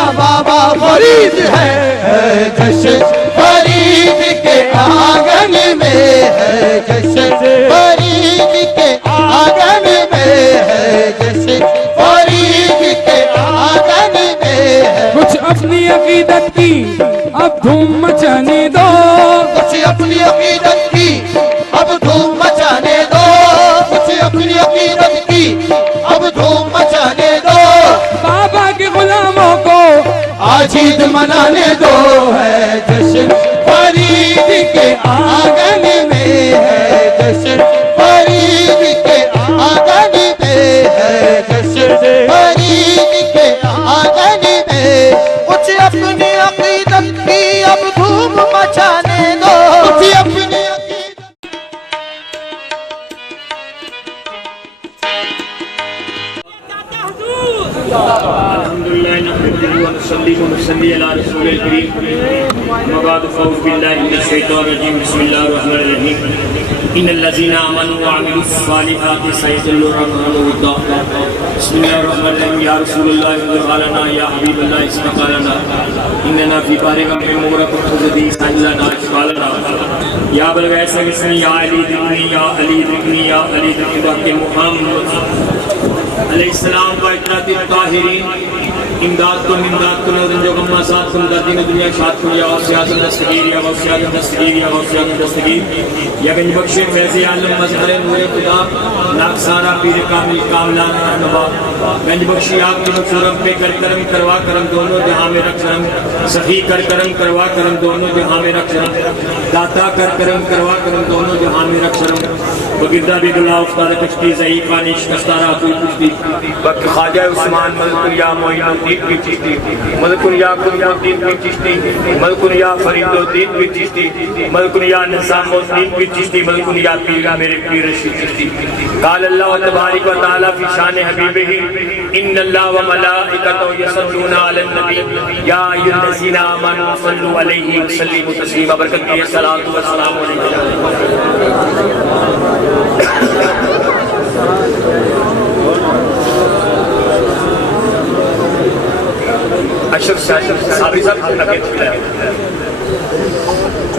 میرا بابا فرید ہے جشن فرید کے آنگن میں ہے جشن فرید کے آنگن میں ہے جشن فرید کے آنگن میں ہے کچھ اپنی عقیدت کی اب دھوم مچانے دو کچھ اپنی عقیدت کی اب دھوم مچانے دو کچھ اپنی عقیدت کی اب دھوم مچانے دو بابا کے غلاموں کو آج عید منانے دو ہے جشن فرید کے آنگن میں ہے جشن فرید کے آنگن میں ہے جشن فرید کے آنگن میں کچھ اپنی عقیدت کی اب دھوم مچانے دو کچھ اپنی الحمدللہ نحمده ونصلي ونسلم على رسول الكريم اما بعد فاعوذ بالله من الشيطان الرجيم بسم الله الرحمن الرحيم ان الذين امنوا وعملوا الصالحات سيجعل لهم الرحمن ودا بسم الله الرحمن الرحيم يا رسول الله اغفر لنا يا حبيب الله اسمع لنا اننا في بارك مغرق الذي سجلنا اشفالنا يا بلغ اسمي يا علي ذكري يا علي ذكري يا علي ذكري محمد علیہ السلام و اطلاعات الطاہرین امداد کن امداد کن رنجو غمہ ساتھ کن در دین دنیا شاد کن یا غوثیات دستگیر یا غوثیات دستگیر یا غوثیات دستگیر یا گنج بخش فیض عالم مظہر نور خدا لاکھ سارا پیر کامل کاملان رہنما گنج بخشی آپ کی مقصورم پہ کر کرم کروا کرم دونوں جہاں میں رکھ شرم سخی کر کرم کروا کرم دونوں جہاں میں رکھ شرم داتا کر کرم کروا کرم دونوں جہاں میں رکھ شرم بگردہ بید اللہ افتار کشتی ضعیف آنیش کستارہ کوئی کشتی وقت خواجہ عثمان ملکن یا معین الدین کی چشتی ملکن یا قطب الدین کی چشتی ملکن یا فرید الدین کی چشتی ملکن یا نظام الدین کی چشتی ملکن یا پیر میرے پیر رشید چشتی قال اللہ تبارک و تعالی فی شان حبیبہ ان اللہ و ملائکتہ یصلون علی النبی یا ایھا الذین آمنوا صلوا علیہ وسلموا تسلیما برکت کی الصلاۃ والسلام علیکم اشرف صابری صاحب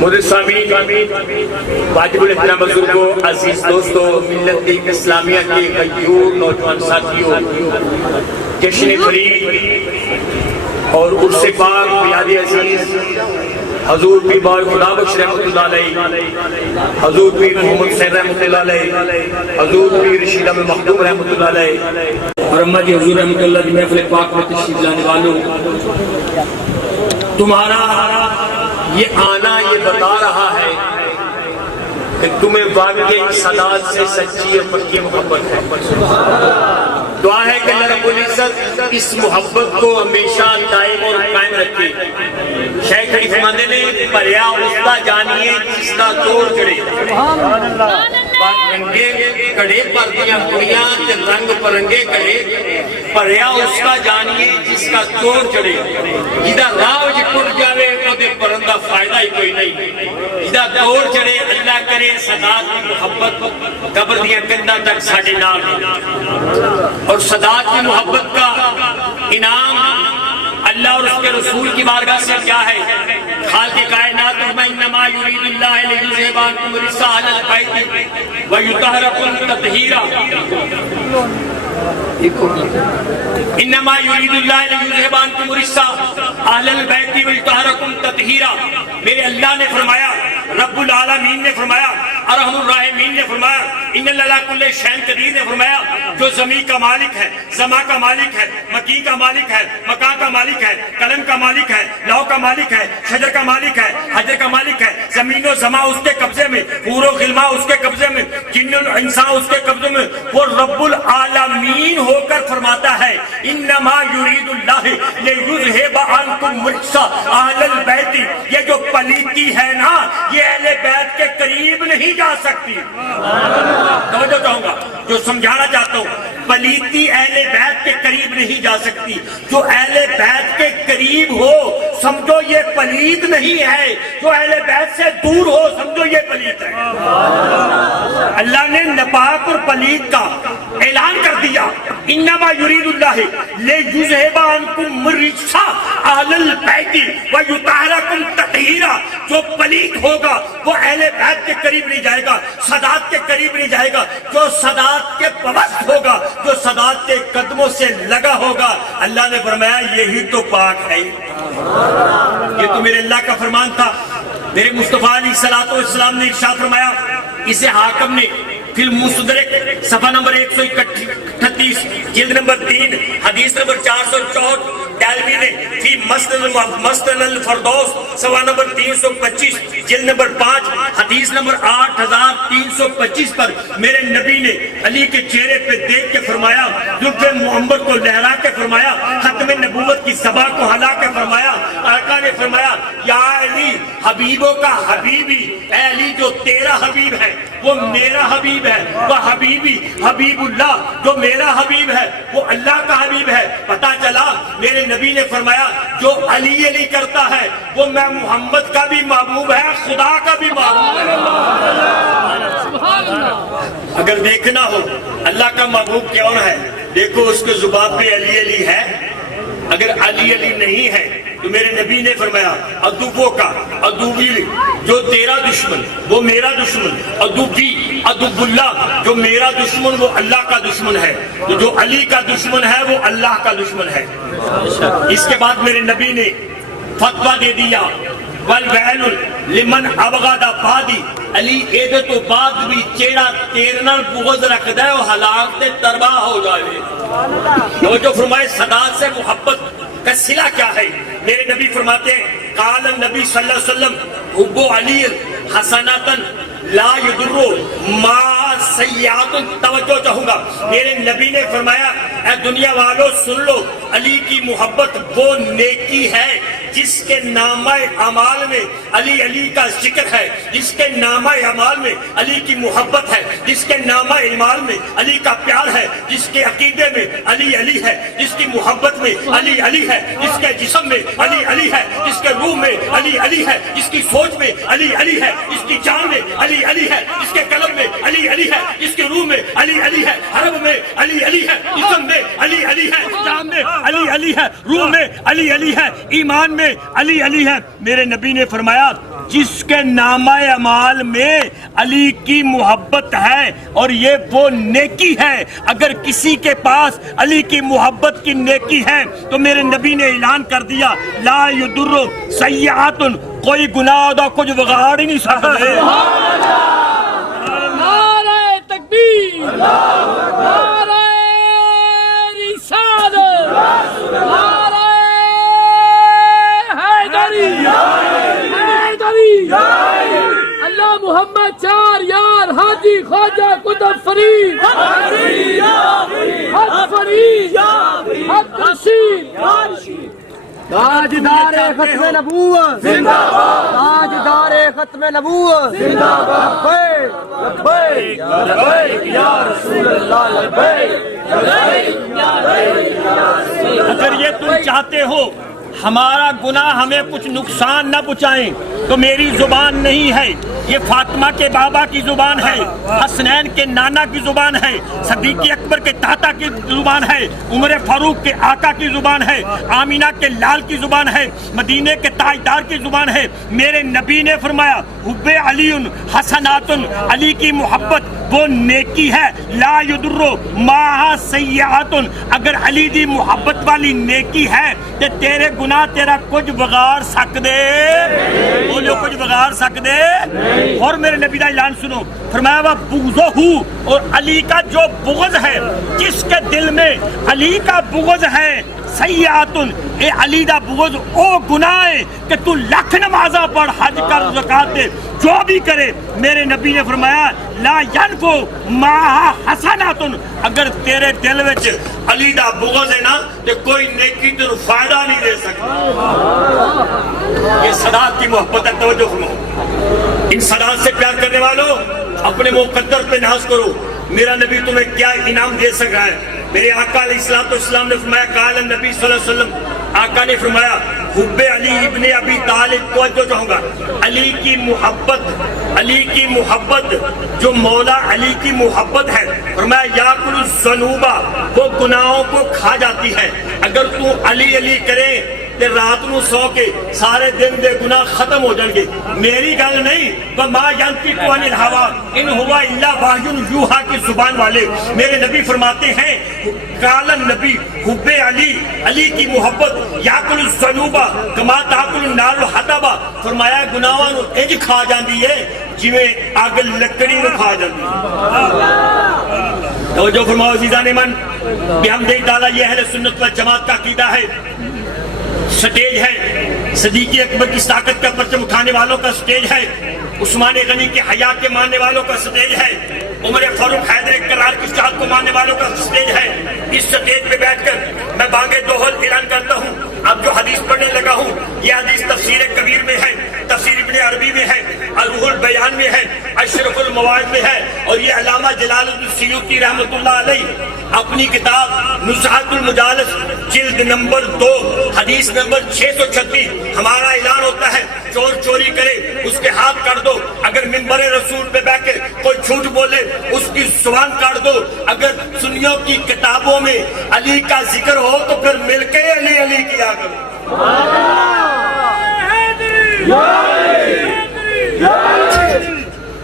مدر سامین واجب الاحترام بزرگوں عزیز دوستوں ملت اسلامیہ کے غیور نوجوان ساتھیوں جشن فرید اور عرس پاک بیاد عزیز حضور پیر بار خدا بخش رحمت اللہ علیہ حضور پیر محمد حسین رحمت اللہ علیہ حضور پیر رشید احمد مخدوم رحمت اللہ علیہ اور اماں جی حضور رحمت اللہ دی محفل پاک میں تشریف لانے والوں تمہارا یہ آنا یہ بتا رہا ہے کہ تمہیں واقعی صداقت سے سچی اور پکی محبت ہے دعا ہے کہ اللہ رب العزت اس محبت کو ہمیشہ دائم اور قائم رکھے شیخ خلیفہ فرماتے نے پریا اس کا جانیے جس کا توڑ چڑھے رنگے کڑے پر دیا کڑیاں رنگ پرنگے کڑے پریا اس کا جانیے جس کا توڑ چڑھے جدہ راو جی ٹوٹ جاوے تو دے پرندہ فائدہ ہی کوئی نہیں جدہ توڑ چڑھے اللہ کرے صداقت کی محبت قبر دیا کندہ تک ساڑھے نال اور صداقت کی محبت کا انعام اللہ اور اس کے رسول کی بارگاہ سے کیا ہے خالق کائنات انما یرید اللہ لیذھب عنکم الرجس اہل البیت ویطہرکم تطہیرا انما یرید اللہ لیذھب عنکم الرجس اہل البیت ویطہرکم تطہیرا میرے اللہ نے فرمایا رب العالمین نے فرمایا ارحم الراحمین نے فرمایا ان اللہ کل شیء قدیر نے فرمایا جو زمین کا مالک ہے زمان کا مالک ہے مکین کا مالک ہے مکان کا مالک ہے قلم کا مالک ہے لوح کا مالک ہے شجر کا مالک ہے حجر کا مالک ہے زمین و زمان اس کے قبضے میں حور و غلمان اس کے قبضے میں جن و انسان اس کے قبضے میں وہ رب العالمین ہو کر فرماتا ہے انما یرید اللہ لیذھب عنکم الرجس اہل البیت یہ جو پلیتی ہے نا یہ اہل بیت کے قریب نہیں جا سکتی توجہ چاہوں گا جو سمجھانا چاہتا ہوں پلیتی اہل بیت کے قریب نہیں جا سکتی جو اہل بیت کے قریب ہو سمجھو یہ پلیت نہیں ہے جو اہل بیت سے دور ہو سمجھو یہ پلیت ہے اللہ نے ناپاک اور پلیت کا اعلان کر دیا انما یرید اللہ لیذھب عنکم الرجس اہل البیت ویطہرکم تطہیرا. جو پلید ہوگا وہ اہل بیت کے قریب نہیں جائے گا, سادات کے قریب نہیں جائے گا. جو سادات کے پابند ہوگا, جو سادات کے قدموں سے لگا ہوگا, اللہ نے فرمایا یہی تو پاک ہے. یہ تو میرے اللہ کا فرمان تھا. میرے مصطفیٰ علیہ الصلوۃ والسلام نے ارشاد فرمایا, اسے حاکم نے فی المستدرک صفحہ نمبر 138 جلد نمبر 3 حدیث نمبر 464, دہلوی نے فی مسند الفردوس صفحہ نمبر 325 جلد نمبر 5 حدیث نمبر 8325 پر میرے نبی نے علی کے چہرے پہ دیکھ کے فرمایا, لطف محمد کو لہرا کے فرمایا, ختم نبوت کی صبا کو ہلا کے فرمایا. آقا نے فرمایا یا علی حبیبوں کا حبیبی, اے علی جو تیرا حبیب ہے وہ میرا حبیب ہے, وہ حبیبی حبیب اللہ, جو میرا حبیب ہے وہ اللہ کا حبیب ہے. پتا چلا میرے نبی نے فرمایا جو علی علی کرتا ہے وہ میں محمد کا بھی محبوب ہے, خدا کا بھی محبوب ہے. اگر دیکھنا ہو اللہ کا محبوب کون ہے, دیکھو اس کے زبان پہ علی علی ہے. اگر علی علی نہیں ہے تو میرے نبی نے فرمایا ادوبوں کا ادوبی, جو تیرا دشمن وہ میرا دشمن, ادوبی ادوب اللہ, جو میرا دشمن وہ اللہ کا دشمن ہے, تو جو علی کا دشمن ہے وہ اللہ کا دشمن ہے. اس کے بعد میرے نبی نے فتویٰ دے دیا والویل لمن ابغض بعدی, علی ایدے تو بعد بھی چیڑا تیرنا بغض رکھ دے اور ہلاک تے ترباہ ہو جائے. وہ جو فرمائے صداقت سے محبت کا صلہ کیا ہے, میرے نبی فرماتے ہیں قال النبی صلی اللہ علیہ وسلم حب علی حسناتن لا یضر ما سیئات. توجہ چاہوں گا, میرے نبی نے فرمایا اے دنیا والو سن لو, علی کی محبت وہ نیکی ہے جس کے نامہ اعمال میں علی علی کا ذکر ہے, جس کے نامہ اعمال میں علی کی محبت ہے, جس کے نامہ اعمال میں علی کا پیار ہے, جس کے عقیدے میں علی علی ہے, جس کی محبت میں علی علی ہے, جس کے جسم میں علی علی ہے, جس کے روح میں علی علی ہے, جس کی سوچ میں علی علی ہے, جس کی جان میں علی علی ہے, جس کے قلب میں علی علی ہے, جس کے روح میں علی علی ہے, حرم میں علی علی ہے, جسم میں علی علی ہے, جان میں علی علی ہے, روح میں علی علی ہے, ایمان میں علی علی ہے. میرے نبی نے فرمایا جس کے نامہ اعمال میں علی کی محبت ہے اور یہ وہ نیکی ہے. اگر کسی کے پاس علی کی محبت کی نیکی ہے تو میرے نبی نے اعلان کر دیا لا یضر سیئات, کوئی گناہ ادا کچھ بگاڑ ہی نہیں سکتے. نعرہ تکبیر, نعرہ رسالت, نعرہ حیدری, حیدری, اللہ محمد چار یار حاجی خواجہ قطب فرید, حق فرید, حق رشید, تاجدار ختم نبوت زندہ باد, تاجدار ختم نبوت زندہ باد. لبیک لبیک یا رسول اللہ, لبیک لبیک یا رسول اللہ. اگر یہ تم چاہتے ہو ہمارا گناہ ہمیں کچھ نقصان نہ پہنچائیں تو میری زبان نہیں ہے, یہ فاطمہ کے بابا کی زبان ہے, حسنین کے نانا کی زبان ہے, صدیق اکبر کے تاتا کی زبان ہے, عمر فاروق کے آقا کی زبان ہے, آمینہ کے لال کی زبان ہے, مدینے کے تاجدار کی زبان ہے. میرے نبی نے فرمایا حب علی حسنات, علی کی محبت وہ نیکی ہے, لا یضر ما سیئات, اگر علی دی محبت والی نیکی ہے تے تیرے گناہ تیرا کچھ بگاڑ سکدے, بولو کچھ بگاڑ سکدے. اور میرے نبی کا اعلان سنو, فرمایا وہ بغضہ, اور علی کا جو بغض ہے, جس کے دل میں علی کا بغض ہے, سیئات, اے علی دا بغض او گناہ ہے کہ تو لاکھ نمازاں پڑھ, حج کر, زکات دے, جو بھی کرے. میرے نبی نے فرمایا لا ینفو ما حسنات, اگر تیرے دل وچ علی دا بغض ہے نا تو کوئی نیکی تیرے فائدہ نہیں دے سکتا. یہ صداقت کی محبت ہے, توجہ فرماؤ. ان صداقت سے پیار کرنے والوں اپنے مقدر پہ ناز کرو. میرا نبی تمہیں کیا انعام دے سکا ہے. میرے آقا علیہ السلام نے فرمایا قال النبی صلی اللہ علیہ وسلم, آقا نے فرمایا حب علی ابن ابی طالب، توجہ چاہوں گا، علی کی محبت جو مولا علی کی محبت ہے، فرمایا یاکل الذنوبا، وہ گناہوں کو کھا جاتی ہے۔ اگر تو علی علی کرے کہ رات نو سو کے سارے دن دے گناہ ختم ہو جائیں گے، میری گل نہیں، وما ینطق عن الہوی ان ہوا الا وحی یوحی کی زبان والے میرے نبی فرماتے ہیں، قال النبی حب علی، علی کی محبت یاکل الذنوبا کما تاکل النار الحطب، فرمایا گناہاں نو انج کھا جاندی ہے جویں اگ لکڑی نو کھا جاندی ہے۔ توجہ فرماؤ عزیزان من، بحمد تعالی یہ اہل سنت والجماعت کا عقیدہ ہے۔ سٹیج ہے صدیق اکبر کی طاقت کا پرچم اٹھانے والوں کا سٹیج ہے، عثمان غنی کے حیا کے ماننے والوں کا سٹیج ہے، عمر فاروق حیدر کرار کی شہادت کو ماننے والوں کا سٹیج ہے۔ اس سٹیج پہ بیٹھ کر میں بانگے دوہل اعلان کرتا ہوں، اب جو حدیث پڑھنے لگا ہوں یہ حدیث تفسیر کبیر میں ہے، تفسیر ابن عربی میں ہے، الروح البیان میں ہے، اشرف المواعظ میں ہے، اور یہ علامہ جلال الدین سیوطی رحمۃ اللہ علیہ اپنی کتاب نزہۃ المجالس جلد نمبر 2 حدیث نمبر 636، ہمارا اعلان ہوتا ہے چور چوری کرے اس کے ہاتھ کاٹ دو، اگر منبر رسول پہ بیٹھ کے کوئی جھوٹ بولے اس کی زبان کاٹ دو، اگر سنیوں کی کتابوں میں علی کا ذکر ہو تو پھر مل کے علی علی کیا کرو۔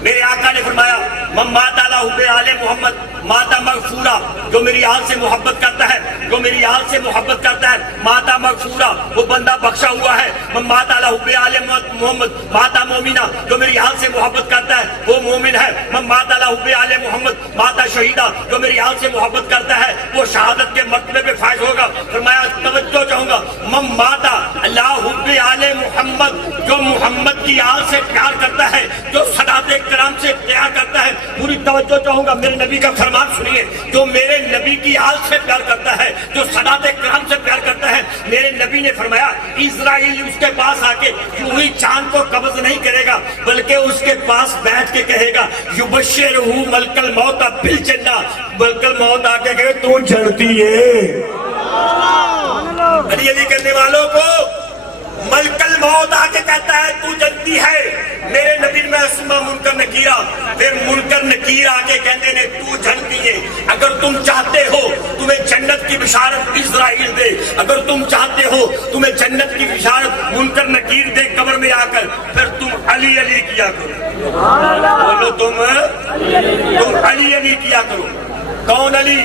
میرے آقا نے فرمایا من مات علی حب آل محمد ماتا مغفورا، جو میری آل سے محبت کرتا ہے، جو میری آل سے محبت کرتا ہے ماتا مغفورا، وہ بندہ بخشا ہوا ہے۔ من مات علی حب آل محمد ماتا مومنا، جو میری آل سے محبت کرتا ہے وہ مومن ہے۔ من مات علی حب آل محمد ماتا شہیدہ، جو میری آل سے محبت کرتا ہے وہ شہادت کے مرتبے پہ فائز ہوگا۔ فرمایا توجہ چاہوں گا، من ماتا علی حب آل محمد، جو محمد کی آل سے پیار کرتا ہے، جو صحابہ کرام سے پیار کرتا ہے، پوری توجہ چاہوں گا، میرے نبی کا فرمان سنیے، جو میرے نبی کی آل سے پیار کرتا ہے، جو صحابہ کرام سے پیار کرتا ہے، میرے نبی نے فرمایا اسرائیل اس کے پاس آ کے یوں ہی چاند کو قبض نہیں کرے گا بلکہ اس کے پاس بیٹھ کے کہے گا یبشرہ ملک الموت بالجنہ، ملک الموت آ کے کہے تو جنتی ہے۔ علی علی کرنے والوں کو ملک الموت آ کے کہتا ہے تو جنتی ہے۔ میرے نبی میں اسما منکر نکیرہ، پھر منکر نکیر آ کے کہتے ہیں تو جنتی ہے۔ اگر تم چاہتے ہو تمہیں جنت کی بشارت اسرائیل دے، اگر تم چاہتے ہو تمہیں جنت کی بشارت منکر نکیر دے قبر میں آ کر، پھر تم علی علی کیا کرو۔ بولو تم علی علی کیا کرو۔ کون علی؟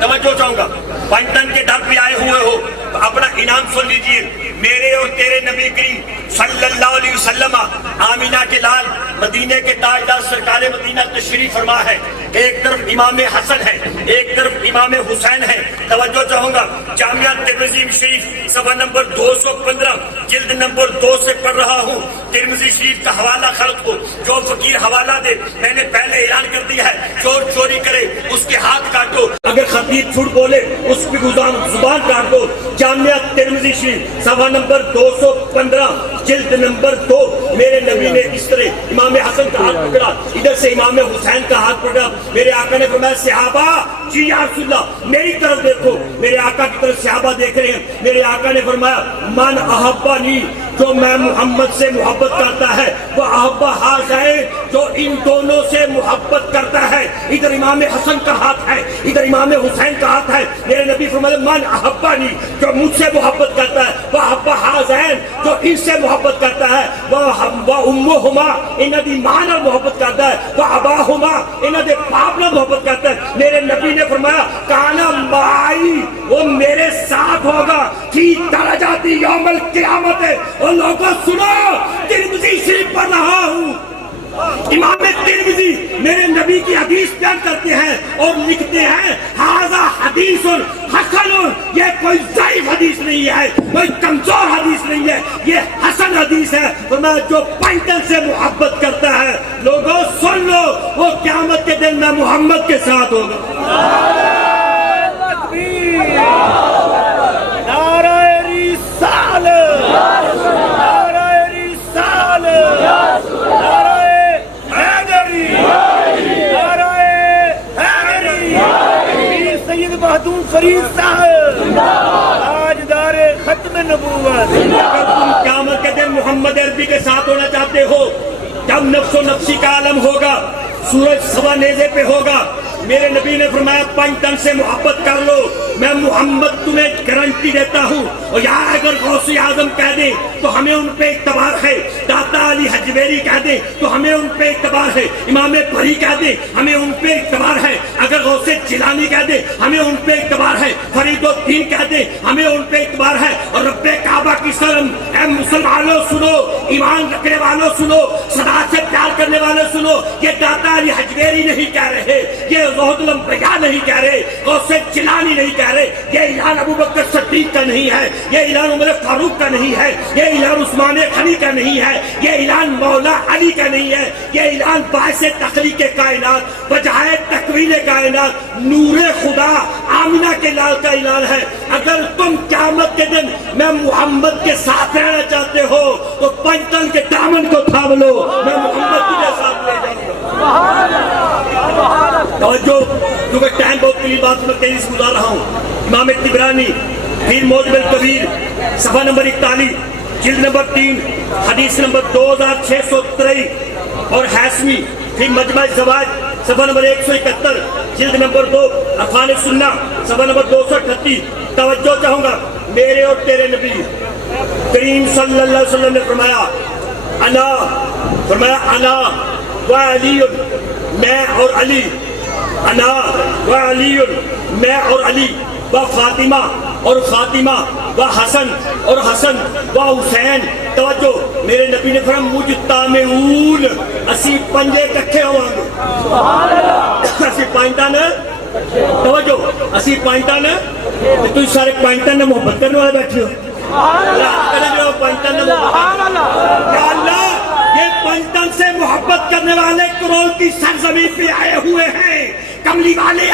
توجہ چاہوں گا، پنجتن کے در پہ آئے ہوئے ہو اپنا انعام سن لیجئے۔ میرے اور تیرے نبی کریم صلی اللہ علیہ وسلم آمینہ کے لال مدینے کے تاجدار سرکار مدینہ تشریف فرما ہے، ایک طرف امام حسن ہے ایک طرف امام حسین ہے۔ توجہ چاہوں گا، جامعہ ترمذی شریف صفحہ نمبر 215 جلد نمبر 2 سے پڑھ رہا ہوں۔ ترمذی شریف کا حوالہ خلق کو جو فقیر حوالہ دے، میں نے پہلے اعلان کر دیا ہے، چور چوری کرے اس کے ہاتھ کاٹو، اگر خطیب جھوٹ بولے اس کی زبان کاٹ دو۔ جامعہ ترمذی شریف صفحہ نمبر 215 جلد نمبر 2، میرے نبی نے اس طرح امام حسن کا ہاتھ پکڑا، ادھر سے امام حسین کا ہاتھ پکڑا، میرے آقا نے فرمایا صحابہ جی یا رسول اللہ میری طرف دیکھو، میرے آقا کی طرف صحابہ دیکھ رہے ہیں۔ میرے آقا نے فرمایا من احبنی، جو میں محمد سے محبت کرتا ہے، وہ احبہ ہذین، جو ان دونوں سے محبت کرتا ہے۔ ادھر امام حسن کا ہاتھ ہے ادھر امام حسین کا ہاتھ ہے۔ میرے نبی فرمایا من احبنی، جو مجھ سے محبت کرتا ہے، وہ احبہ ہذین، جو ان سے محبت کرتا ہے، وہ امہما، انہاں دی ماں نال محبت کرتا ہے، وہ اباہما، انہاں دے باپ نال محبت کرتا ہے۔ میرے نبی نے فرمایا کانا مائی، وہ میرے ساتھ ہوگا فی درجات یوم القیامت۔ اور لوگوں سنو، ترمذی شریف پڑھ رہا ہوں، امام ترمذی میرے نبی کی حدیث بیان کرتے ہیں اور لکھتے ہیں ھذا حدیث حسن، یہ کوئی ضعیف حدیث نہیں ہے، کوئی کمزور حدیث نہیں ہے، یہ حسن حدیث ہے۔ فرمایا جو پنجتن سے محبت کرتا ہے، لوگوں سن لو، وہ قیامت کے دن میں محمد کے ساتھ ہوگا۔ فرید صاحب تاجدار ختم نبوت. اگر تم قیامت کے دن محمد عربی کے ساتھ ہونا چاہتے ہو، جب نفس و نفسی کا عالم ہوگا، سورج سوا نیزے پہ ہوگا، میرے نبی نے فرمایا 5 تن سے محبت کر لو، میں محمد تمہیں گارنٹی دیتا ہوں. اور یہاں اگر غوث اعظم کہہ دیں تو ہمیں ان پہ اعتبار ہے، داتا علی حجویری کہہ دیں تو ہمیں ان پہ اعتبار ہے، امام بری کہہ دیں ہمیں ان پہ اعتبار ہے، اگر غوث جیلانی کہہ دیں ہمیں ان پہ اعتبار ہے، فرید الدین کہہ دیں ہمیں ان پہ اعتبار ہے. اور رب کعبہ کی قسم، اے مسلمانوں سنو، ایمان رکھنے والوں سنو، صداقت سے پیار کرنے والوں سنو، یہ داتا علی حجویری نہیں کہہ رہے، یہ زہد الانبیاء نہیں کہہ رہے، غوث جیلانی نہیں کہہ رہے، یہ اعلان ابو بکر صدیق کا نہیں ہے، یہ اعلان عمر فاروق کا نہیں ہے، یہ اعلان عثمان غنی کا نہیں ہے، یہ اعلان مولا علی کا نہیں ہے، یہ اعلان باعث تخلیق کائنات، بجائے تکوین کائنات، نور خدا آمنہ کے لال کا اعلان ہے. اگر تم قیامت کے دن میں محمد کے ساتھ رہنا چاہتے ہو تو 5 تن کے دامن کو تھام لو، میں محمد تجھے ساتھ لے جاؤں گا. توجہ، کیونکہ ٹائم بہت قریب بات میں تیزی سے گزار رہا ہوں. امام طبرانی فی المعجم الکبیر صفحہ نمبر 41 جلد نمبر 3 حدیث نمبر 2623 اور حیثمی فی مجمع الزواج صفحہ نمبر 171 جلد نمبر 2 ارکان سنہ صفحہ نمبر 238. توجہ چاہوں گا، میرے اور تیرے نبی کریم صلی اللہ علیہ وسلم نے فرمایا انا و علی، میں اور علی، انا و علی، میں اور علی، و فاطمہ اور فاطمہ، و حسن اور حسن، و حسین. توجہ، میرے نبی نے فرمایا مجھ تامعون، اسی پنجے کٹھے ہوں گے، اسی پانچ نا، توجہ، اسی پانچ نا، تو سارے پانچ نے محبت کرنے والے بیٹھے ہو، یا اللہ یہ پنجتن سے محبت کرنے والے کرول کی سرزمین پہ آئے ہوئے ہیں. کملی والے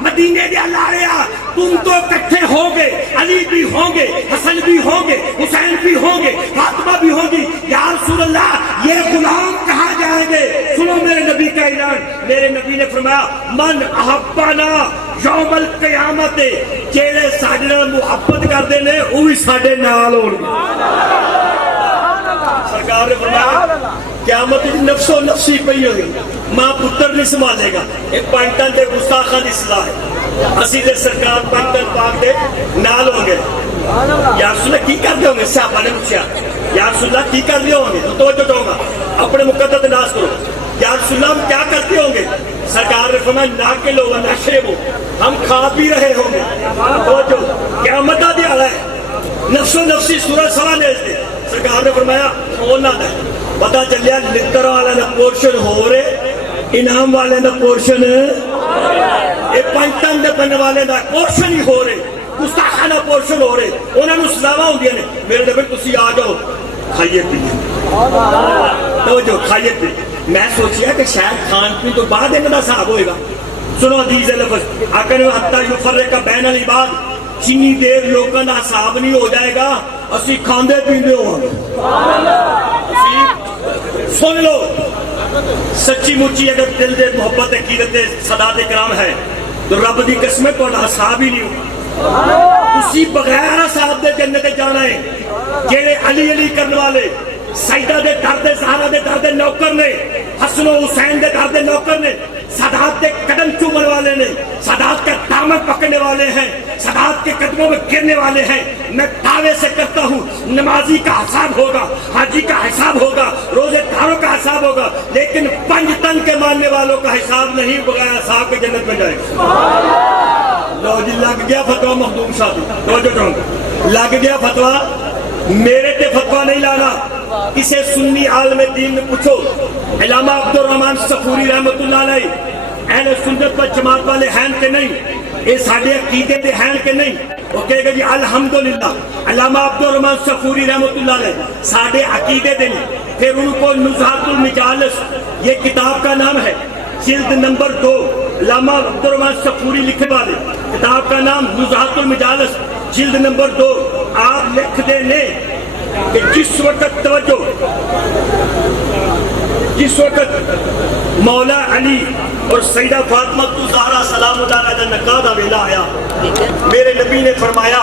مدینے دے اللہ، تم تو اکٹھے ہوگے، علی بھی ہوں گے، حسن بھی ہوں گے، حسین بھی ہوں گے، فاطمہ بھی ہوں گی. یا رسول اللہ یہ غلام کہاں جائیں گے؟ سنو میرے نبی کا اعلان. میرے نبی نے فرمایا من احبنا یوم القیامت، جیڑے ساڈے نال محبت کردے نے او وی ساڈے نال ہون گے. سرکار نے فرمایا قیامت نفس و نفسی پئی ہوگی، ماں پتر نہیں سنبھالے گا. ایک پانٹن دے گستاخاں دی اصلاح ہے، اسی دے سرکار پانٹن پاک دے نال ہوں گے. یا رسول اللہ کی کر دے ہوں گے؟ صحابہ نے پوچھا یا رسول اللہ کی کر دے ہوں گے؟ تو توجہ چاہوں گا، اپنے مقدس انداز کرو. یا رسول اللہ ہم کیا کرتے ہوں گے؟ سرکار نے فرمایا ناقل و نشرب، ہم کھا پی رہے ہوں گے. توجہ، قیامت دا دیال ہے، نفس و نفسی سورہ سوا نیز دے. سرکار نے فرمایا ہونا ہے، پتا چلیا لکر والے دا پورشن ہو رہے، انعام والے دا پورشن، یہ پنجتن دے بننے والے دا پورشن ہی ہو رہے، گستاخانہ پورشن ہو رہے. انہوں نے سزاواں ہوندیاں نے. میرے نبی تسی آ جاؤ، کھائیے پیئے، توجہ، کھائیے پیئے. میں سوچیا کہ شاید کھان پین تو بعد ان کا حساب ہوئے گا. سنو حدیث لفظ، آقا نے حتی یفرق بین العباد، جنی دیر لوگوں کا حساب نہیں ہو جائے گا اسی کھاندے پیندے ہوں گے. سن لو، سچی مچی اگر دل دے محبت عقیدت سادات کرام ہے تو رب دی قسم تو حساب ہی نہیں ہو. اسی بغیر حساب دے جنت جانا ہے. جیڑے علی علی کرنے والے سیدہ دے درد زہرا دے درد نوکر نے، حسن و حسین دے درد نوکر نے، سادات دے قدم چومنے والے نے، سادات کا دامن پکڑنے والے ہیں، سادات کے قدموں میں گرنے والے ہیں. میں دعوے سے کرتا ہوں نمازی کا حساب ہوگا، حاجی کا حساب ہوگا، روزے داروں کا حساب ہوگا، لیکن پنجتن کے ماننے والوں کا حساب نہیں. بغیر حساب کے جنت میں جائے گا. لو جی لگ گیا فتویٰ مخدوم صاحب، توجہ کرو، لگ گیا فتویٰ. میرے تے فتویٰ نہیں لانا، کسے سنی عالم دین میں پوچھو. علامہ عبد الرحمن صفوری رحمت اللہ علیہ اہل سنت و جماعت والے ہیں کہ نہیں؟ یہ ساڑھے عقیدے دے ہیں کہ نہیں؟ وہ کہے گا جی الحمدللہ. علامہ عبد الرحمن صفوری رحمت اللہ علیہ ساڑھے عقیدے دے نہیں. پھر ان کو نزہۃ المجالس، یہ کتاب کا نام ہے، جلد نمبر 2، علامہ عبد الرحمن صفوری لکھنے والے، کتاب کا نام نزہۃ المجالس، جلد نمبر 2. آپ لکھ دے نے کہ جس وقت، توجہ، جس وقت مولا علی اور سیدہ فاطمہ الزہرا سلام اللہ علیہ کا نکاح دا ویلا آیا، میرے نبی نے فرمایا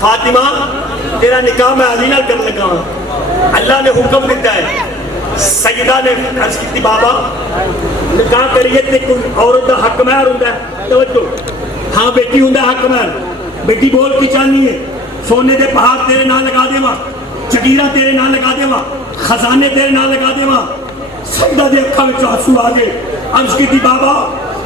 فاطمہ تیرا نکاح میں علی نال کرنے لگا ہوں، اللہ نے حکم دیتا ہے۔ سیدہ نے عرض کی بابا نکاح کریے تے کوئی عورت دا حق مہر ہوندا ہے، توجہ ہاں بیٹی ہوندا حق مہر، بیٹی بول کی چاہنی ہے سونے دے پہاڑ تیرے نال لگا دیواں، چکیرا تیرے نال لگا دیواں، خزانے تیرے نال لگا دیواں۔ سیدہ دے اکھاں وچ آنسو آ گئے، عرض کی بابا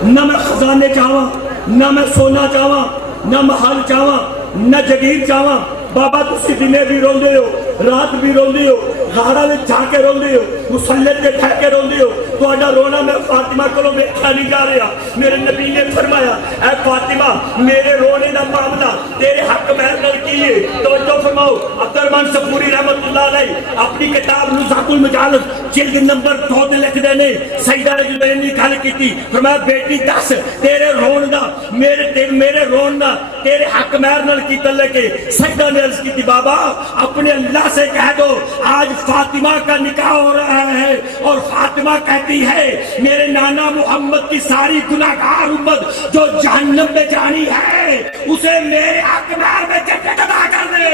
نہ میں خزانے چاہواں، نہ میں سونا چاہواں، نہ محل چاہواں، نہ جگیر چاہواں، بابا تسی دنے بھی روندے ہو، رات بھی روندے ہو، غارہ میں جا کے روندے ہو، مسلط کے ٹھہ کے روندے ہو، تو آجا رونا میں فاطمہ کو بیٹھا نہیں جا رہا۔ میرے نبی نے فرمایا اے فاطمہ میرے رونے دا معاملہ تیرے حق مہر نال کیے۔ توجہ فرماؤ، عبدالرحمن صفوری رحمت اللہ علیہ اپنی کتاب نزہۃ المجالس جلد نمبر 2 تے لکھ دے نے سیدہ نے جو نے گل کیتی، فرمایا بیٹی دس تیرے رون دا میرے رون دا تیرے حق مہر نال کی تعلق ہے؟ سیدہ نے عرض کی بابا اپنے اللہ سے کہہ دو آج فاطمہ کا نکاح ہو رہا ہے، اور فاطمہ کہتی ہے میرے نانا محمد کی ساری گناہگار امت جو جہنم میں جانی ہے اسے میرے حق مہر میں جنت عطا کر دے،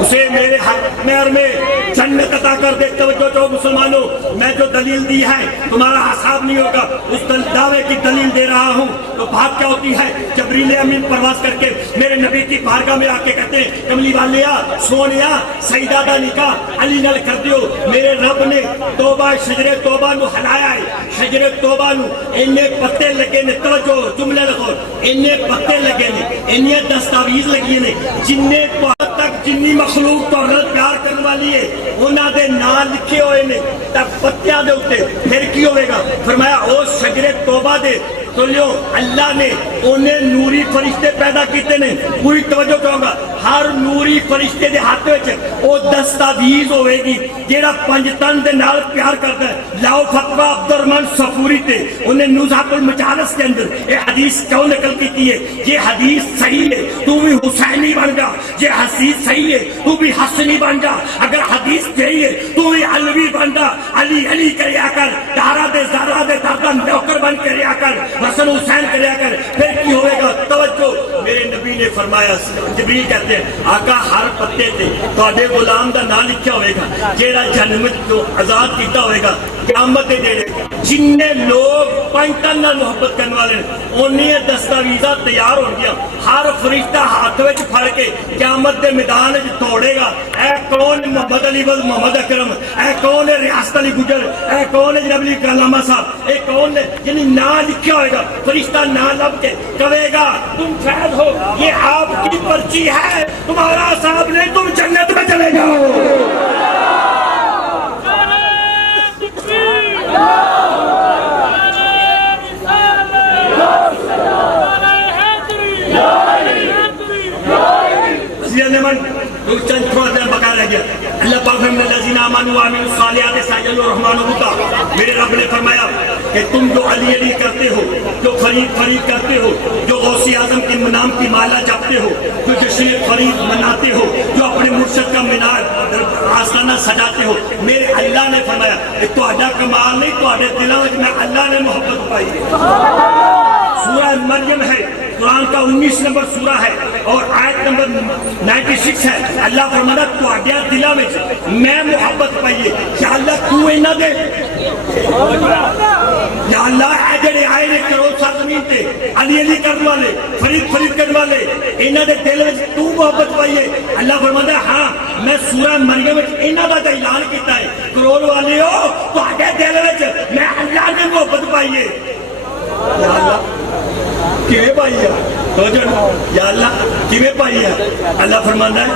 اسے میرے حق مہر میں جنت عطا کر دے۔ توجہ جو مسلمانوں، میں جو دلیل دی ہے تمہارا حساب نہیں ہوگا، اس دعوے کی دلیل دے رہا ہوں۔ تو بات کیا ہوتی ہے؟ جبریل امین پرواز کر کے میرے نبی کی بارگاہ میں آ کے کہتے ہیں کملی والیا سونیا سیدہ دا نکاح علی نال کر دیو۔ میرے رب نے توبہ شجر توبہ نو ہلایا ہے، شجر توبہ نو انہیں پتے لگے نے، توجہ جملے لگو، انہیں پتے لگے نے، انہیں دستاویز لگی نے، جنہیں تک جنی مخلوق تو رل پیار کرنے والی ہے انہاں دے نام لکھے ہوئے نے تک پتیاں دے اتے، پھر کی ہوئے گا؟ فرمایا او شجر توبہ دے تو لیو اللہ نے انہیں نوری فرشتے پیدا کیتے نے، پوری توجہ کروں گا، ہر نوری فرشتے دے ہاتھ وچ او دستاویز ہوئے گی جیڑا پنجتن دے نال پیار کرتا ہے۔ لاؤ فتویٰ عبدالرحمن صفوری تے انہیں نزہۃ المجالس کے اندر یہ حدیث کیوں نقل کیتی ہے؟ یہ حدیث صحیح ہے تو بھی حسینی بن جا، یہ حدیث صحیح ہے تو بھی حسنی بن جا، اگر حدیث صحیح ہے تو بھی علوی بن جا، علی علی کریا کر، دارا دے زارا دے دادا نوکر بن کریا کر، حسن حسین کریا کر، پھر کی ہوئے گا؟ توجہ میرے نبی نے فرمایا، جبریل کہتے ہیں آقا ہر پتے تے تواڈے غلام دا نام لکھیا ہوئے گا جیڑا جہنم تو آزاد کیتا ہوئے گا قیامت دے دن جننے لوگ پنجتن نال محبت کرنے والے انہیں دستاویزاں تیار ہو گیا، ہر فرشتہ ہاتھ وچ پھڑ کے قیامت دے میدان وچ دوڑے گا، اے کون محمد علی ول محمد اکرم، اے کون ہے ریاست علی گجر، اے کون ہے جناب علی کلامہ صاحب، اے کون ہے یعنی نام لکھا ہوئے گا، فرشتہ نام لب کے کہے گا تم فیض ہو، یہ آپ کی پرچی ہے، تمہارا صاحب نہیں، تم جنت میں چلے جاؤ۔ چند تھوڑا دیر بقا رہ گیا، اللہ پاک فرماتے ہیں الذین آمنوا وعملوا الصالحات سيجعل الرحمن ودا۔ میرے رب نے فرمایا کہ تم جو علی علی کرتے ہو، جو فرید فرید کرتے ہو، جو غوث اعظم کے نام کی مالا جپتے ہو، جو جشن فرید مناتے ہو، جو اپنے مرشد کا مینار آستانہ سجاتے ہو، میرے اللہ نے فرمایا کہ تہاڈا کمال نہیں، تہاڈے دلوں میں میں اللہ نے محبت پائی ہے۔ سورہ مریم ہے، قرآن کا 19 نمبر سورہ ہے اور آیت نمبر 96 ہے۔ اللہ فرماتا تہاڈے دلاں وچ میں محبت پائی ہے، یا اللہ تو انہاں دے، یا اللہ اے جڑے آئے نے کرو سرزمین تے علی علی کرنے والے، فرید فرید کرنے والے، انہاں دے دل وچ تو محبت پائی ہے۔ اللہ فرماتا ہاں میں سورہ مریم وچ انہاں دا اعلان کیتا ہے، کروڑ والے ہو تہاڈے دل وچ میں اللہ نے محبت پائی ہے۔ یا اللہ کیویں پائی ہے؟ یا اللہ کیویں پائی ہے؟ اللہ فرماتا ہے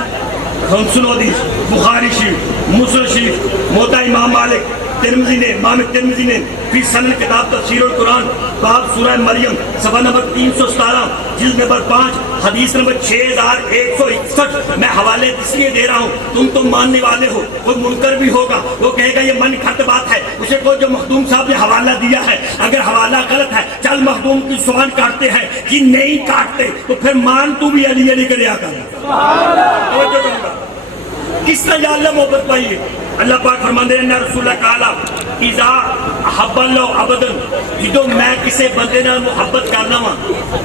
ہم سنو حدیث بخاری شریف، مسلم شریف، موطا امام مالک، ترمذی نے، امام ترمذی نے فی سنن کتاب تفسیر القرآن باب سورہ مریم صفحہ نمبر 317 جلد نمبر 5 حدیث نمبر 6161۔ میں حوالے اس لیے دے رہا ہوں تم تو ماننے والے ہو، وہ منکر بھی ہوگا، وہ کہے گا یہ من کھٹ بات ہے، اسے کو جو مخدوم صاحب نے حوالہ دیا ہے اگر حوالہ غلط ہے چل مخدوم کی زبان کاٹتے ہیں، کہ نہیں کاٹتے تو پھر مان تو بھی علی علی کریا کر۔ کس طرح یا اللہ محبت پائی ہے؟ اللہ پاک فرماتے ہیں رسول اللہ کہا اذا احب اللہ ابدن جدو میں کسی بندے نال محبت کرنا وا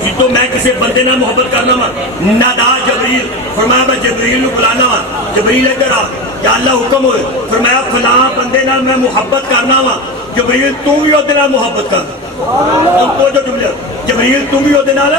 جدو میں کسی بندے نال محبت کرنا وا نادا جبریل فرمایا میں جبریل نو بلانا وا جبریل ادھر آ یا اللہ حکم ہوئے فرمایا فلاں بندے نال میں محبت کرنا وا جبریل تو بھی اودے نال محبت کر تو جو جملہ جبریل تو بھی اودے نال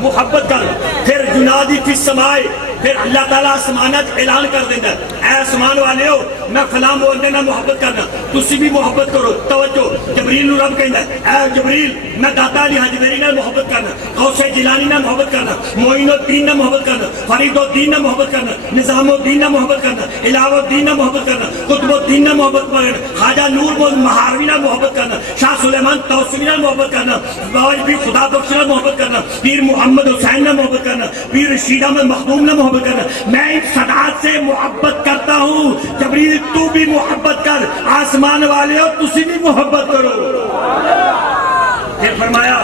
محبت کر پھر جنادی فی السماء پھر اللہ تعالیٰ آسمانت اعلان کر دینا اے آسمان والے ہو میں فلاں بندے نال محبت کرنا تسی بھی محبت کرو توجہ جبریل نو رب کہندا اے جبریل میں داتا علی حجویری نال محبت کرنا غوث جیلانی نال محبت کرنا معین الدین نال محبت کرنا فرید الدین نال محبت کرنا نظام الدین نال محبت کرنا الہ الدین نال محبت کرنا قطب الدین نال محبت کرنا خواجہ نور مہاروی نال محبت کرنا شاہ سلیمان توسیوی نال محبت کرنا بابا پیر خدا بخش نال محبت کرنا پیر محمد حسین نال محبت کرنا پیر رشید احمد مخدوم نال محبت کرنا میں ایک صداعت سے محبت کرتا ہوں جبریل تو بھی محبت کر آسمان والے ہو تسی بھی محبت کرو پھر فرمایا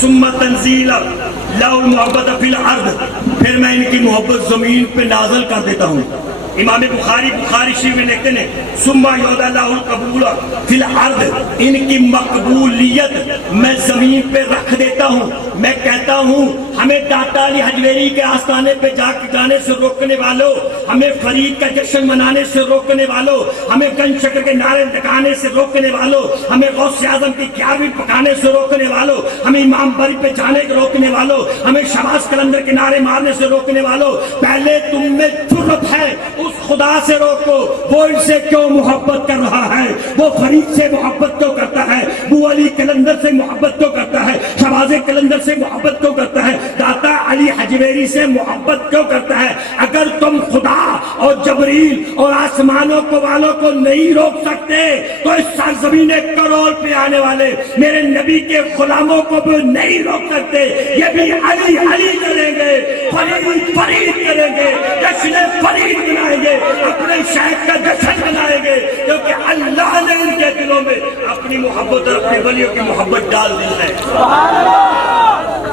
ثم تنزیل لا المحبت فی الارض پھر میں ان کی محبت زمین پہ نازل کر دیتا ہوں امام بخاری شریف میں لکھتے ہیں ثم یعطی اللہ القبول فی الارض ان کی مقبولیت میں زمین پہ رکھ دیتا ہوں میں کہتا ہوں ہمیں داتا علی حجویری کے آستانے پہ جانے سے روکنے والوں ہمیں فرید کا جشن منانے سے روکنے والوں ہمیں گن شکر کے نعرے لگانے سے روکنے والوں ہمیں غوث اعظم کی گیارہویں پکانے سے روکنے والوں ہمیں امام بری پہ جانے کے روکنے والوں ہمیں شہباز قلندر کے نعرے مارنے سے روکنے والوں پہلے تم میں جرأت ہے اس خدا سے روکو وہ ان سے کیوں محبت کر رہا ہے وہ فرید سے محبت کیوں کرتا ہے بو علی قلندر سے محبت کیوں کرتا ہے شہباز قلندر سے محبت کیوں کرتا ہے داتا علی حجویری سے محبت کیوں کرتا ہے اگر تم خدا اور جبریل اور آسمانوں کو والوں کو نہیں روک سکتے تو اس سرزمین کروڑ پہ آنے والے میرے نبی کے غلاموں کو بھی نہیں روک سکتے یہ بھی علی علی کریں گے فرید فرید کریں گے جشن فرید منائیں گے اپنے شیخ کا جشن منائیں گے کیونکہ اللہ نے ان کے دلوں میں اپنی محبت اور اپنے ولیوں کی محبت ڈال دی ہے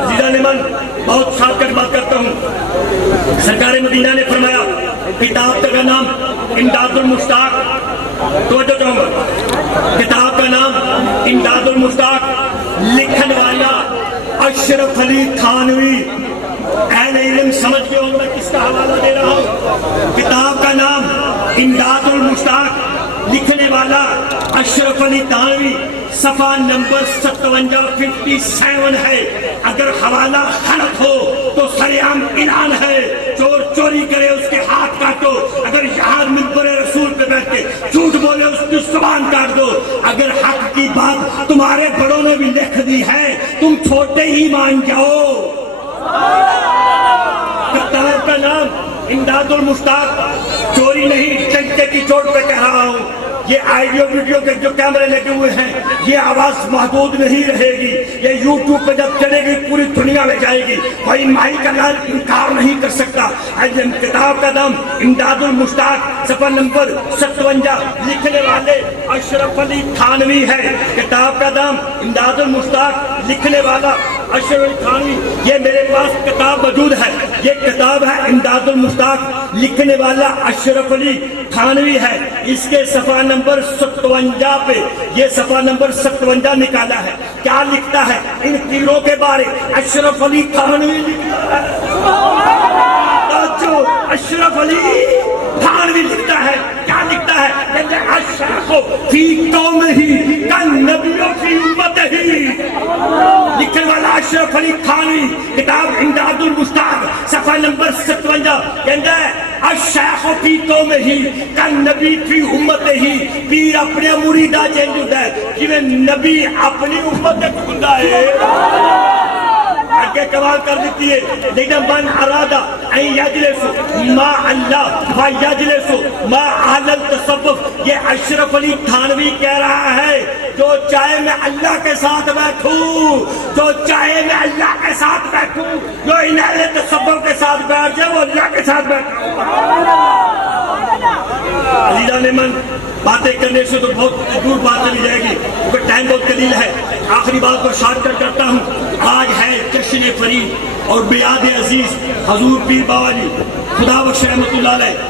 عزیزان من بہت شاد کر بات کرتا ہوں سرکار مدینہ نے فرمایا کتاب کا نام امداد المشتاق توجہ چاہوں گا کتاب کا نام امداد المشتاق لکھن والا اشرف علی تھانوی اہل علم سمجھ کے ہوں میں کس کا حوالہ دے رہا ہوں کتاب کا نام امداد المشتاق لکھنے والا اشرف علی تھانوی صفحہ نمبر 57 ہے اگر حوالہ غلط ہو تو سریعام اعلان ہے چور چوری کرے اس کے ہاتھ کاٹو اگر یہاں منبر رسول پہ بیٹھ کے جھوٹ بولے اس کی زبان کاٹ دو اگر حق کی بات تمہارے بڑوں نے بھی لکھ دی ہے تم چھوٹے ہی مان جاؤ کتاب کا نام امداد المشتاق چوری نہیں ڈنڈے کی چوٹ پہ کہہ رہا ہوں یہ آئیڈیو ویڈیو کے جو کیمرے لگے ہوئے ہیں یہ آواز محدود نہیں رہے گی یہ یوٹیوب پہ جب چلے گی پوری دنیا میں جائے گی کوئی مائی کا لال انکار نہیں کر سکتا کتاب کا نام امداد المشتاق صفحہ نمبر 57 لکھنے والے اشرف علی تھانوی ہے کتاب کا نام امداد المشتاق لکھنے والا اشرف علی تھانوی یہ میرے پاس کتاب موجود ہے یہ کتاب ہے امداد المشتاق لکھنے والا اشرف علی تھانوی ہے اس کے صفحہ نمبر 57 پہ یہ صفحہ نمبر 57 نکالا ہے کیا لکھتا ہے ان تیروں کے بارے اشرف علی تھانوی لکھتا ہے اشرف علی تھانوی لکھتا ہے کیا لکھتا ہے کہتے ہیں الشیخ فی قومہ کالنبی فی امتہ لکھنے والا اشرف علی تھانوی کتاب امداد المشتاق صفحہ نمبر 57 کہتا ہے الشیخ فی قومہ کالنبی فی امتہ پیر اپنے مریدہ جنجد ہے کہ نبی اپنی امت چکندہ ہے آگے کمال کر دیتی ہے لیکن من ارادہ این یجلس ما اللہ و یجلس ما اہل التصوف یہ اشرف علی تھانوی کہہ رہا ہے جو چاہے میں اللہ کے ساتھ بیٹھوں جو چاہے میں اللہ کے ساتھ بیٹھوں جو ان اہل تصوف کے ساتھ بیٹھ جائے وہ اللہ کے ساتھ بیٹھوں عزیزان من باتیں کرنے سے تو بہت دور بات چلی جائے گی کیونکہ ٹائم بہت قلیل ہے آخری بات کو شارٹ کٹ کرتا ہوں آج ہے جشن فرید اور بیاد عزیز حضور پیر بابا جی خدا بخش رحمۃ اللہ علیہ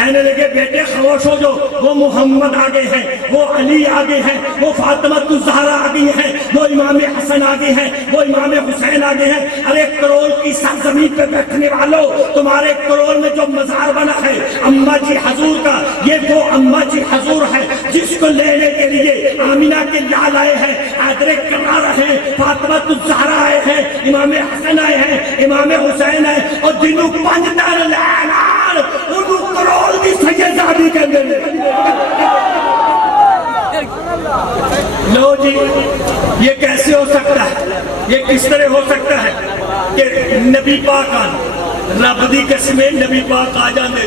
کہنے لگے بیٹے خاموش ہو جو، وہ محمد آگے ہیں، وہ علی آگے ہیں، وہ فاطمہ الزہرا آگے ہیں، وہ امام حسن آگے ہیں، وہ امام حسین آگے ہیں۔ ارے کروڑ کی سرزمین پہ بیٹھنے والوں، تمہارے کروڑ میں جو مزار بنا ہے اماں جی حضور کا، یہ وہ اماں جی حضور ہے جس کو لینے کے لیے آمینہ کے لال آئے ہیں، حیدر کرار ہیں، فاطمہ الزہرا آئے ہیں، امام حسن آئے ہیں، امام حسین آئے، اور جنہوں پنج در لینار انہوں کروڑ کی سیدہ بھی کہنے لے۔ لو جی یہ کیسے ہو سکتا ہے، یہ کس طرح ہو سکتا ہے کہ نبی پاک آن رب دی قسمیں نبی پاک آ جاندے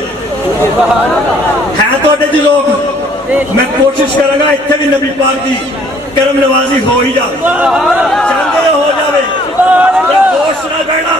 ہے تو اڈے جی لوگ، میں کوشش کروں گا اتنے بھی نبی پاک دی کرم نوازی ہو ہی جا چاہتے ہو جاوے، ہوش نہ بیٹھا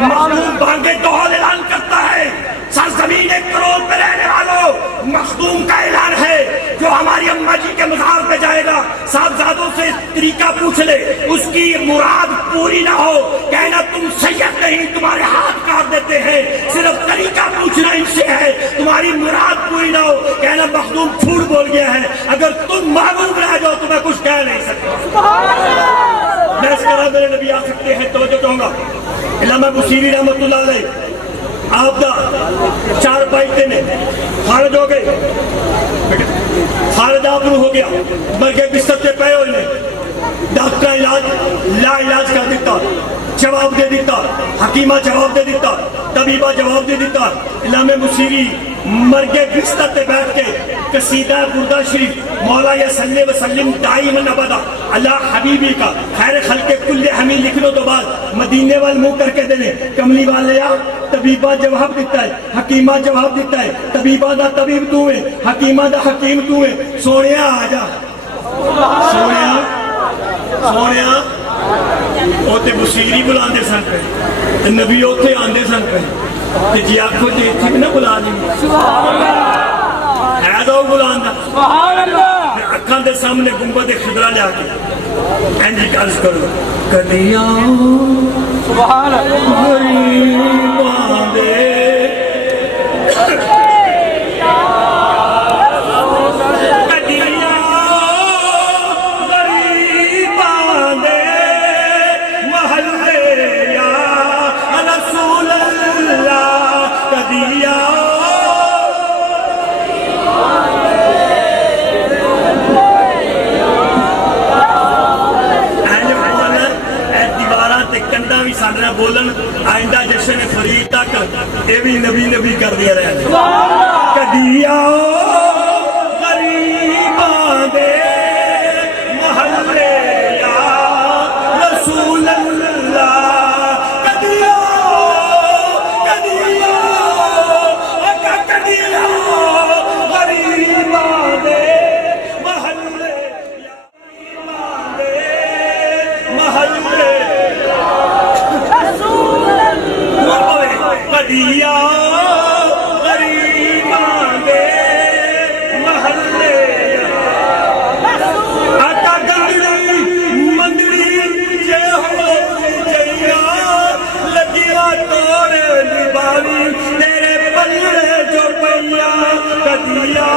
مخدوم بانگے دوہل اعلان کرتا ہے، سرزمین ایک کروڑ پہ رہنے والوں مخدوم کا اعلان ہے جو ہماری اماں جی کے مزار پہ جائے گا، صاحبزادوں سے طریقہ پوچھ لے، اس کی مراد پوری نہ ہو کہنا تم سید نہیں تمہارے ہاتھ کاٹ دیتے ہیں، صرف طریقہ پوچھنا ان سے ہے، تمہاری مراد پوری نہ ہو کہنا مخدوم جھوٹ بول گیا ہے، اگر تم معلوم رہ جاؤ تو میں کچھ کہہ نہیں سکتا۔ میں اس طرح میرے نبی آ سکتے ہیں، توجہ چاہوں گا علامہ بصیری رحمت اللہ علیہ آپ دا 4 پائتے نے خارج ہو گئے، خارج آپ ہو گیا، مرگے بستر سے پے ہوئے، ڈاکٹر علاج لا علاج کر دیتا، جواب دے دیتا، حکیمہ جواب دے دیتا، طبیبہ جواب دے دیتا، علامہ بصیری مرگے بستر سے بیٹھ کے قصیدہ بردہ شریف مولا یا صلی وسلم دائما ابدا اللہ حبیبی کا خیر خلق کل ہمیں لکھنو تو بعد مدینے وال منہ کر کے دینے، کملی والے طبیبہ جواب دیتا ہے، حکیمہ جواب دیتا ہے، طبیبہ دا طبیب تو ہے، حکیمہ دا حکیم تو ہے، سونیا آ جا سونیا سونیا اوتے بصیری بلاندے سن پہ، نبی اوتے آندے سن پہ، تے جی آنکھوں جی اتھی بھی نہ بلا دی ہے تو بلاندا اکھاں دے سامنے گنبد خضرا لیا کے اینجی عرض کرو کدیاں غریباں دے بولن آئندہ جشن فرید تک اے بھی نبی نبی کر دیا رہے کدیا غریباں دے محلے یا رسول اللہ کدیا کدیا کدیا غریباں دے محلے غریباں دے محلے کدیا غریباں دے محلے آتا گندڑی مندڑی جے ہو جیا لگیا توڑے نباوی تیرے پلڑے جو پیا کدیا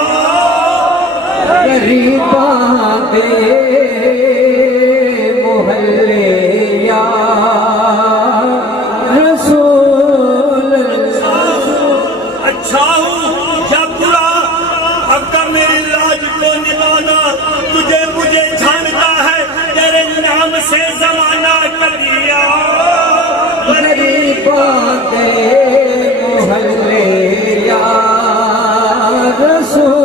غریباں دے محلے یا اچھا ہوں یا برا اب کا میری لاج کو نبھانا تجھے مجھے جانتا ہے تیرے نام سے زمانہ کدیا غریباں دے محلے یا رسول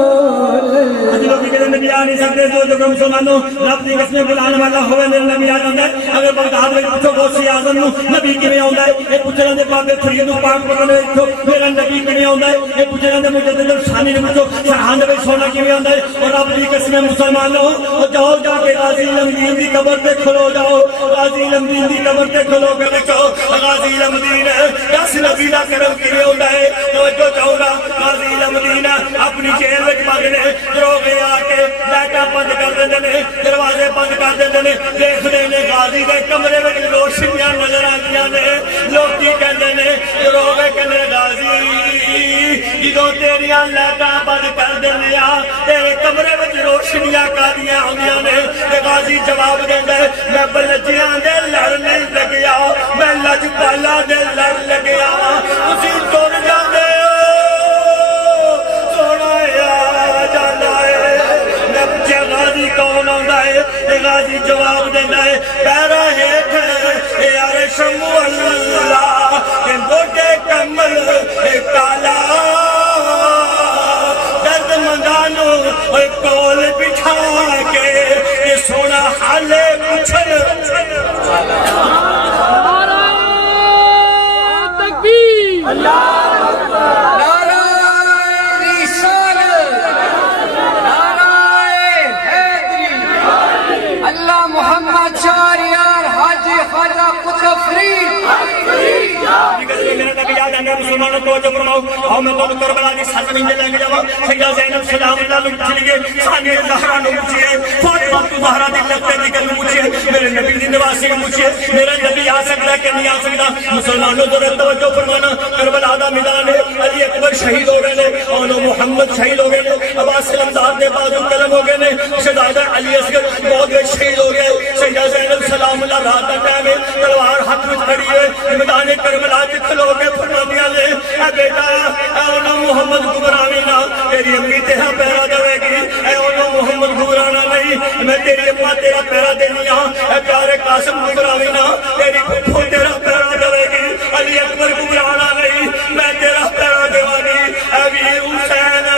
نبی آ نہیں سکتے جو مسلمانوں رب کی قسمیں بلانے والا ہوئے میرے نبی آ جاتا ہے اگر بغداد میں پوچھو غوث اعظم نو نبی کیویں آوندا ہے یہ پوچھ رہے بابے فرید نو پاک پکڑنے پوچھو میرا نبی کیویں آوندا ہے یہ پوچھ رہے مجدد الثانی نے پوچھو سرحد میں سونا کیویں آوندا ہے اور رب کی قسمیں مسلمانوں اور جاؤ جا کے غازی لمدین دی قبر تے کھلو جاؤ غازی لمدین دی قبر تے کھلو کے دیکھو غازی لمدین دس نبی دا کرم کیویں ہوندا ہے توجہ چاہوں گا غازی لمدین اپنی جیل وچ مانگنے دروغے آ کے لائٹاں بند کر دیندے نے دروازے بند کر دیندے نے دیکھدے نے غازی دے کمرے وچ روشنیاں نظر آندیاں نے لوکی کہندے نے دروغے کہندے غازی جدوں تیریاں لائٹاں بند کر دنیا تیرے کمرے وچ روشنیاں کادیاں ہوندیاں نے تے غازی جواب دیندا ہے میں بلجیاں دے لڑ نہیں لگیا میں لجپالاں دے لڑ لگیا تسی ٹر جاندے ہو سونا آ جاندا ہے میں پوچھیا غازی کون آندا ہے تے غازی جواب دیندا ہے پیرا ہیٹھ اے عرش اللہ اے موٹے کمل اے کالا درد مندانو اے کول بٹھا کے اے سونا حالے پچھل نعرہ تکبیر نعرہ رسالت نعرہ حیدری اللہ محمد شہریار حاجی خواجہ قطب فرید میرا نبی یاد آنے مسلمانوں کو جو فرماؤ آؤ میں تو کربلا دی سرزمین دے لے کے جاواں سیدہ زینب سلام اللہ نو چلی گئے ثانیہ زہرا نو پوچھئے فاطمہ تو زہرا دی لگتے دی گل پوچھئے میرے نبی دی نواسی کو پوچھئے میرا نبی آ سکتا کہ نہیں آ سکتا مسلمانوں کو توجہ فرمانا کربلا دا میدان ہے علی اکبر شہید ہو گئے نے اور محمد شہید ہو گئے نے عباس سلمدار دے بازو قلم ہو گئے نے شہزادہ علی اصغر بہت شہید ہو گئے سیدہ زینب سلام اللہ رات دا ٹائم ہے تلوار ہاتھ میں کھڑی ہے میدان کربلا کے کھلو کے فرماندیاں نے اے بیٹا اے انہوں محمد گبرانا تیری امی تیرا پیرا دے گی اے انہوں محمد گبرانا نہیں میں تیری اما تیرا پیرا دینی ہاں اے پیارے قاسم گبرانا تیری پھپھو تیرا پیرا دے گی علی اکبر گبرانا نہیں میں تیرا پیرا دیوانی اے ویر حسین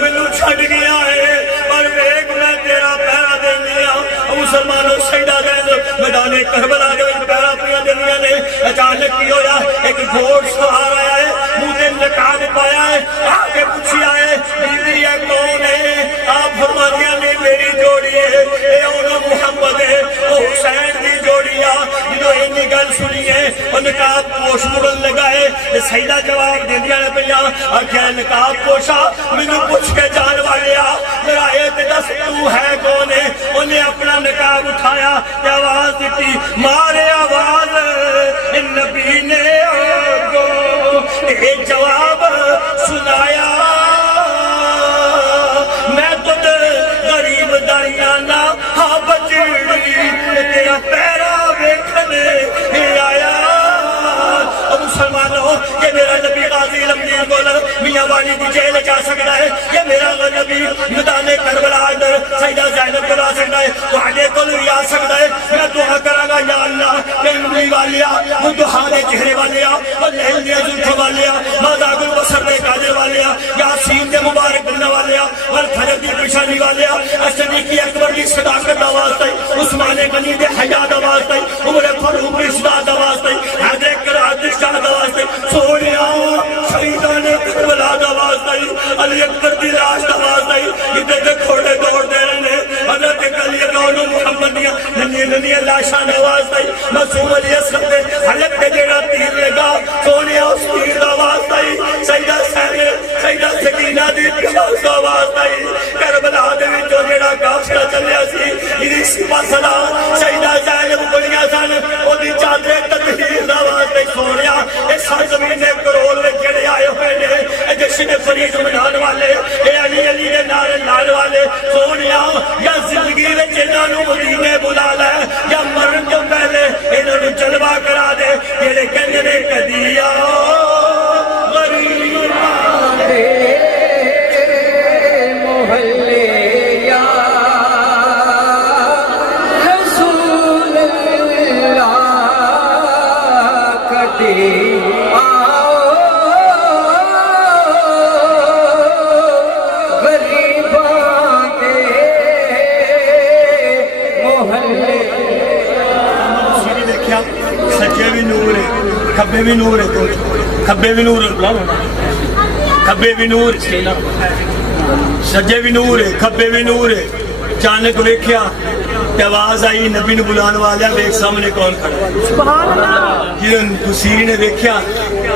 مینوں چھڈ گیا ہے پر ویکھ میں تیرا پیرا دینی ہاں مسلمانوں سیدہ زینب میدان کربلا دے وچ پیرا پیا دینیاں نے اچانک کی ہویا ایک گھوڑ سوار آیا ہے منہ تے نقاب پایا ہے آگے پوچھیا ہے بیوی ہے کون ہے آپ فرمایا نے میری جوڑی ہے اے انہوں محمد ہے او حسین دی جوڑی ہے جدوں اینی گل سنی ہے او نقاب پوش مڑن لگا ہے سیدہ جواب دیندیاں نے پیا آکھیا نقاب پوشا مینوں پوچھ کے جان والیا میرا اے تے دس تو ہے کون ہے انہیں اپنا نقاب اٹھایا تے آواز دیتی مارے آواز نبی نے آگو ایک جواب سنایا میں تجھ غریب دائیانا ہاں بچڑی تیرا پیرا ویکھنے آیا مسلمانوں یہ میرا نبی غازی لمدین کو میاں والی دی جیل جا سکتا ہے یہ میرا نبی میدان کربلا اندر سیدہ زینب کو لا سکتا ہے وعدے کو بھی آ سکتا ہے میں دعا کراں گا یا اللہ کہ املی والیا مدحانے چہرے والیا واللیل دے زلف والیا ماداغ البصر دے قادر والیا یاسین دے مبارک بننے والیا والفجر دی پریشانی والیا صدیق اکبر دی صداقت آواز تے عثمان غنی دے حیات آواز تے عمر فاروق دی صداقت آواز تے حیدر کرات دی شان آواز تے سونیا شہیدان کربلا دا آواز تے علی اکبر دی لاش دا آواز تے ادھر دے کھوڑے دوڑ دے رہے حضرت علی گونو محمد دیا ننی لاشاں دا آواز تے معصوم علی اصغر دے حلق تے جڑا تیر لگا سونیا اس تیر دا آواز تے سیدہ سیدہ سکینہ دی پیاس دا آواز تے کربلا دے وچوں جڑا قافلہ چلیا سی ایدی سپاہ سلام سیدہ زینب بڑیاں سن او دی چادر تطہیر دا آواز تے سونیا اے سرزمین دے کرول وچ جڑے آئے ہوئے نے اے جشن فرید منان والے اے علی علی دے نعرے لال والے سونیا یا زندگی وچ انہاں نوں مدینے بلا لے یا مرن تو پہلے انہاں نوں جلوہ کرا دے جڑے کہندے نے کدی آ غریب محلے یا رسول اللہ کدی آؤ غریباں کے محلے دیکھیا سچے بھی نور ہے کھبے بھی نور ہے کھبے بھی نور کھبے بھی نور سجے بھی نور ہے کھبے بھی نور ہے چانک ویکھیا تے آواز آئی نبی نے بلانے والا دیکھ سامنے کون کھڑا ہے. جی بصیری نے دیکھا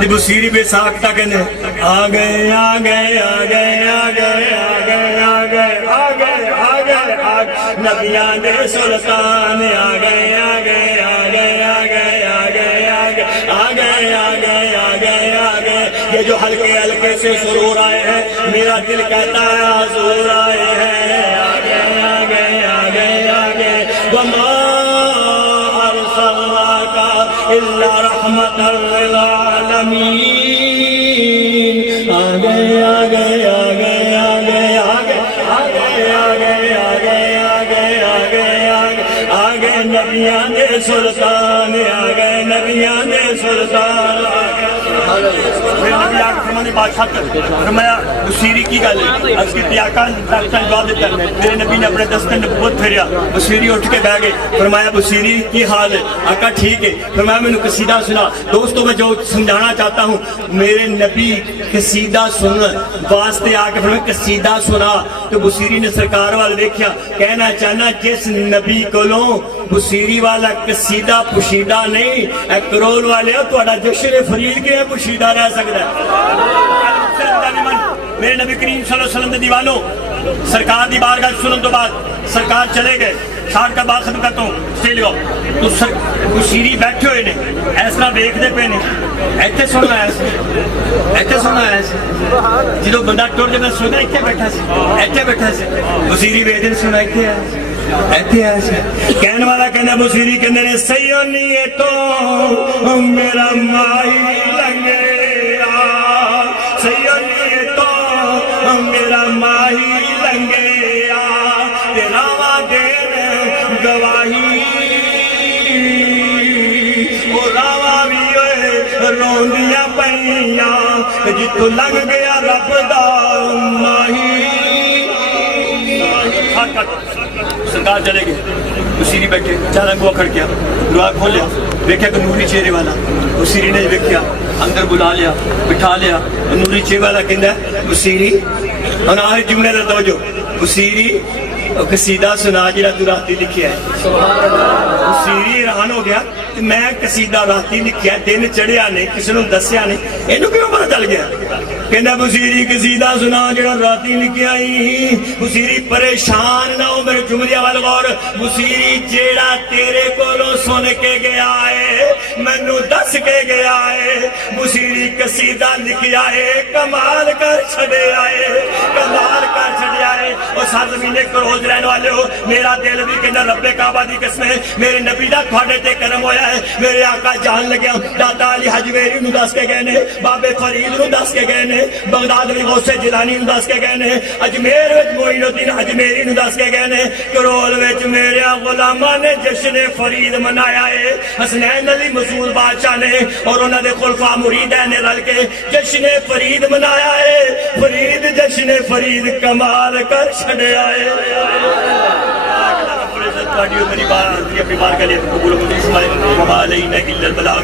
تے بصیری بے ساختہ کہنے آ گئے آ گئے آ گئے آ گئے آ گئے آ گئے آ گئے آ گئے آ گئے نبیاں دے سلطان آ گئے آ گئے آ گئے آ گئے آ گئے آ گئے آ گئے آ گئے آ گئے آ گئے. یہ جو ہلکے ہلکے سے سرور آئے ہیں میرا دل کہتا ہے حضور آئے ہیں. آ گئے آ گئے آ گئے آ گئے. وما ارسلناک الا رحمۃ للعالمین. آ گئے آ گئے آ گئے آ گئے آ گئے آ گئے آ گئے آ گئے آ گئے آ گئے آ گئے نبیاں دے سلطان آ گئے نبیاں دے سلطان آ گئے. میرے نبی آ کے فرمانے بادشاہ کر فرمایا بصیری کی گل ہے اس کی تیاکا جواب دیتا ہے. میرے نبی نے اپنے دست نبوت پھیریا. بصیری اٹھ کے بیٹھ گئے. فرمایا بصیری کی حال ہے؟ آقا ٹھیک ہے. فرمایا میں نے قصیدہ سنا. دوستوں میں جو سمجھانا چاہتا ہوں میرے نبی قصیدہ سن واسطے آ کے فرمایا قصیدہ سنا. تو بصیری نے سرکار والے دیکھا کہنا چاہنا جس نبی کولوں بصیری والا قصیدہ پوشیدہ نہیں اے کرول والے ہو تہاڈا جشن فرید کے پوشیدہ رہ سکتا ہے. میرے نبی کریم صلی اللہ علیہ وسلم دے دیوانوں سرکار دی بارگاہ سنن تو بعد سرکار چلے گئے. شارٹ کا بات ختم کرتا ہوں اسٹیل گو تو بصیری بیٹھے ہوئے نے اس طرح دیکھتے پے نے. ایتھے سننا ہے ایتھے سننا ہے جدو بندہ ٹر جاتا سننا ایتھے بیٹھا سی ایتھے بیٹھا سی. بصیری بے دن سننا ایتھے ہے کہنے والا کہنا بصیری کہنے نے سیو نہیں تو میرا ماہی لگے سیو نہیں تو میرا ماہی لگے تیرا دین گواہی وہ راوا بھی ہوئے روندیاں پئیاں جتوں لنگ گیا رب دا ماہی. سرکار چلے گئے. بصیری بیٹھے اچانک وہ کھڑ گیا دعا کھولیا دیکھا کہ نوری چہرے والا. بصیری نے دیکھا اندر بلا لیا بٹھا لیا. نوری چہرے والا کہندا بصیری ہن آ جملے دا توجہ بصیری قصیدہ سنا جڑا تو راتی لکھیا ہے. بصیری حیران ہو گیا میں قصیدہ راتی لکھیا دن چڑھیا نہیں کسی نے دسیا نہیں اینو کیوں پتہ چل گیا. کہندا بصیری قصیدہ سنا جڑا راتی لکھیا ہی. بصیری پریشان نہ ہو میرے جملے وال غور. بصیری جیڑا تیرے کولوں سن کے گیا ہے مینوں دس کے گیا ہے. بصیری قصیدہ لکھیا ہے کمال کر چھڈیا ہے کمال کر چھڈیا ہے. اور سات مہینے کروز رہنے والے ہو میرا دل بھی کہنا رب کعبہ دی قسم ہے میرے نبی دا تھوڑے تے کرم ہویا ہے. میرے آقا جان لگیا دادا علی حجویری نو دس کے گئے نے بابے فرید نو دس کے گئے نے بغداد میں غوث جیلانی نو دس کے گئے نے اجمیر وچ معین الدین اجمیری نو دس کے گئے نے کرول وچ میرے غلاماں نے جشن فرید منایا ہے. حسنین علی مسعود بادشاہ نے اور انہاں دے خلفاء مریدین نے رل کے جشن فرید منایا ہے. فرید جشن فرید کمال کر چھڈیا ہے. میری بات اپنی بار کے لیے قبول و منظور فرمائے. وما علینا الا البلاغ.